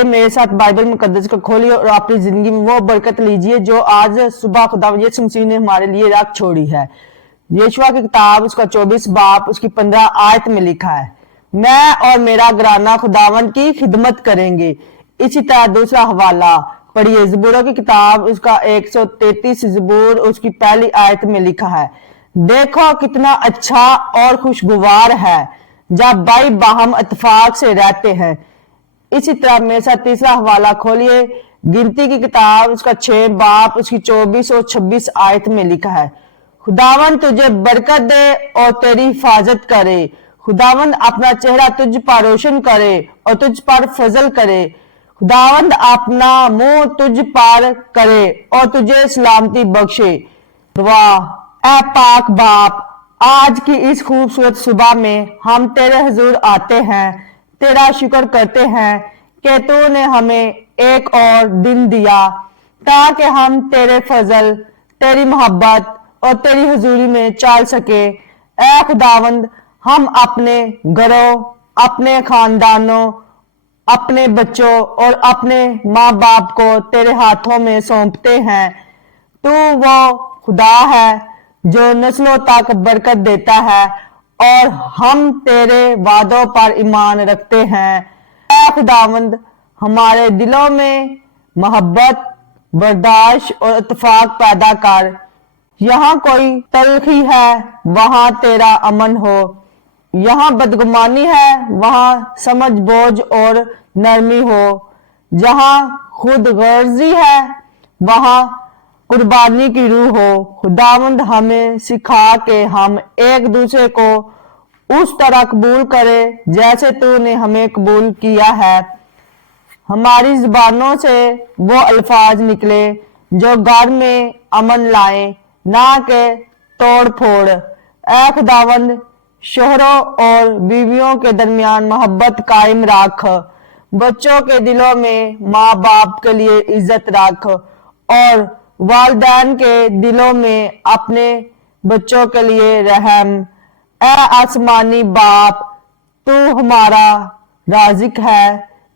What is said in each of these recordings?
آئیے میرے ساتھ بائبل مقدس کو کھولیے اور اپنی زندگی میں وہ برکت لیجئے جو آج صبح خداوند یسوع مسیح نے ہمارے لیے رکھ چھوڑی ہے۔ یشوع کی کتاب اس کا 24 باب اس کی 15 آیت میں لکھا ہے، میں اور میرا گھرانہ خداوند کی خدمت کریں گے۔ اسی طرح دوسرا حوالہ پڑھیے، زبوروں کی کتاب اس کا 133 زبور اس کی پہلی آیت میں لکھا ہے، دیکھو کتنا اچھا اور خوشگوار ہے جب بھائی باہم اتفاق سے رہتے ہیں۔ اسی طرح میرے ساتھ تیسرا حوالہ کھولیے، گنتی کی کتاب اس کا 6 باب اس کی 24 اور 26 آیت میں لکھا ہے، خداوند تجھے برکت دے اور تیری حفاظت کرے، خداوند اپنا چہرہ تجھ پر روشن کرے اور تجھ پر فضل کرے، خداوند اپنا منہ تجھ پر کرے اور تجھے سلامتی بخشے۔ دعا۔ اے پاک باپ، آج کی اس خوبصورت صبح میں ہم تیرے حضور آتے ہیں، تیرا شکر کرتے ہیں کہ تو نے ہمیں ایک اور دن دیا تاکہ ہم تیرے فضل، تیری محبت اور تیری حضوری میں چل سکے۔ اے خداوند، ہم اپنے گھروں، اپنے خاندانوں، اپنے بچوں اور اپنے ماں باپ کو تیرے ہاتھوں میں سونپتے ہیں۔ تو وہ خدا ہے جو نسلوں تک برکت دیتا ہے اور ہم تیرے وعدوں پر ایمان رکھتے ہیں۔ اے خداوند، ہمارے دلوں میں محبت، برداشت اور اتفاق پیدا کر۔ یہاں کوئی تلخی ہے وہاں تیرا امن ہو، یہاں بدگمانی ہے وہاں سمجھ بوجھ اور نرمی ہو، جہاں خود غرضی ہے وہاں قربانی کی روح ہو۔ خداوند ہمیں سکھا کہ ہم ایک دوسرے کو اس طرح قبول کرے جیسے تو نے ہمیں قبول کیا ہے۔ ہماری زبانوں سے وہ الفاظ نکلے جو گھر میں امن لائیں، نہ کہ توڑ پھوڑ۔ اے خداوند، شوہروں اور بیویوں کے درمیان محبت قائم رکھ، بچوں کے دلوں میں ماں باپ کے لیے عزت رکھ اور والدین کے دلوں میں اپنے بچوں کے لیے رحم۔ اے آسمانی باپ، تو ہمارا رازق ہے،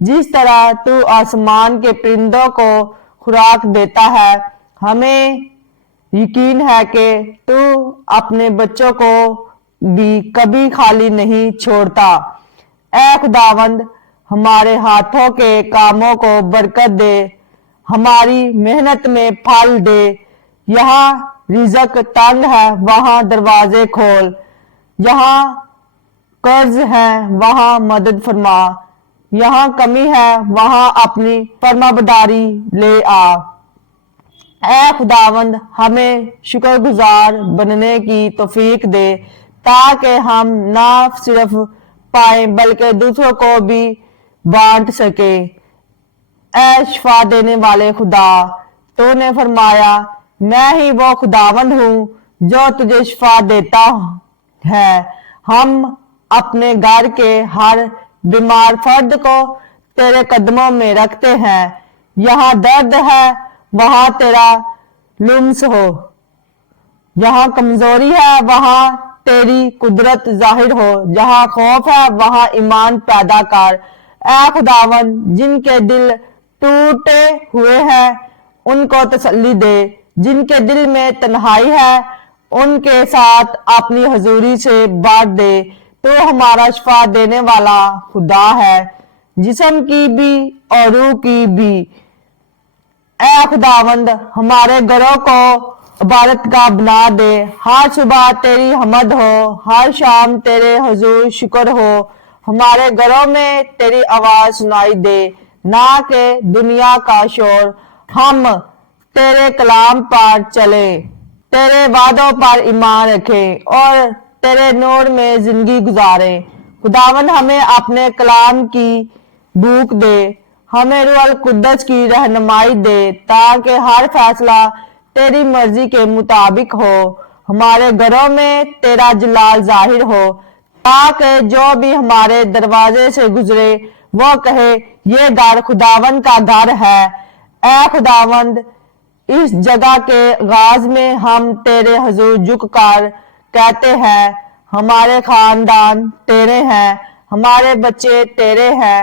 جس طرح تو آسمان کے پرندوں کو خوراک دیتا ہے، ہمیں یقین ہے کہ تو اپنے بچوں کو بھی کبھی خالی نہیں چھوڑتا۔ اے خداوند، ہمارے ہاتھوں کے کاموں کو برکت دے، ہماری محنت میں پھل دے، یہاں رزق تنگ ہے وہاں دروازے کھول، جہاں قرض ہے وہاں مدد فرما، یہاں کمی ہے وہاں اپنی فرمانبرداری لے آ۔ اے خداوند، ہمیں شکر گزار بننے کی توفیق دے تاکہ ہم نہ صرف پائیں بلکہ دوسروں کو بھی بانٹ سکیں۔ اے شفا دینے والے خدا، تو نے فرمایا، میں ہی وہ خداوند ہوں جو تجھے شفا دیتا ہے۔ ہم اپنے گھر کے ہر بیمار فرد کو تیرے قدموں میں رکھتے ہیں، یہاں درد ہے وہاں تیرا لمس ہو، جہاں کمزوری ہے وہاں تیری قدرت ظاہر ہو، جہاں خوف ہے وہاں ایمان پیدا کر۔ اے خداوند، جن کے دل ٹوٹے ہوئے ہیں ان کو تسلی دے، جن کے دل میں تنہائی ہے ان کے ساتھ اپنی حضوری سے بھر دے۔ تو ہمارا شفا دینے والا خدا ہے، جسم کی بھی اور روح کی بھی۔ اے خداوند، ہمارے گھروں کو عبادت گاہ بنا دے، ہر صبح تیری حمد ہو، ہر شام تیرے حضور شکر ہو، ہمارے گھروں میں تیری آواز سنائی دے، نہ کہ دنیا کا شور۔ ہم تیرے کلام پر چلیں، تیرے وعدوں پر ایمان رکھیں اور تیرے نور میں زندگی گزاریں۔ خداوند، ہمیں اپنے کلام کی بھوک دے، ہمیں روح القدس کی رہنمائی دے تاکہ ہر فیصلہ تیری مرضی کے مطابق ہو، ہمارے گھروں میں تیرا جلال ظاہر ہو، تاکہ جو بھی ہمارے دروازے سے گزرے وہ کہے یہ گھر خداوند کا گھر ہے۔ اے خداوند، اس جگہ کے آغاز میں ہم تیرے حضور جھک کر کہتے ہیں، ہمارے خاندان تیرے ہیں، ہمارے بچے تیرے ہیں،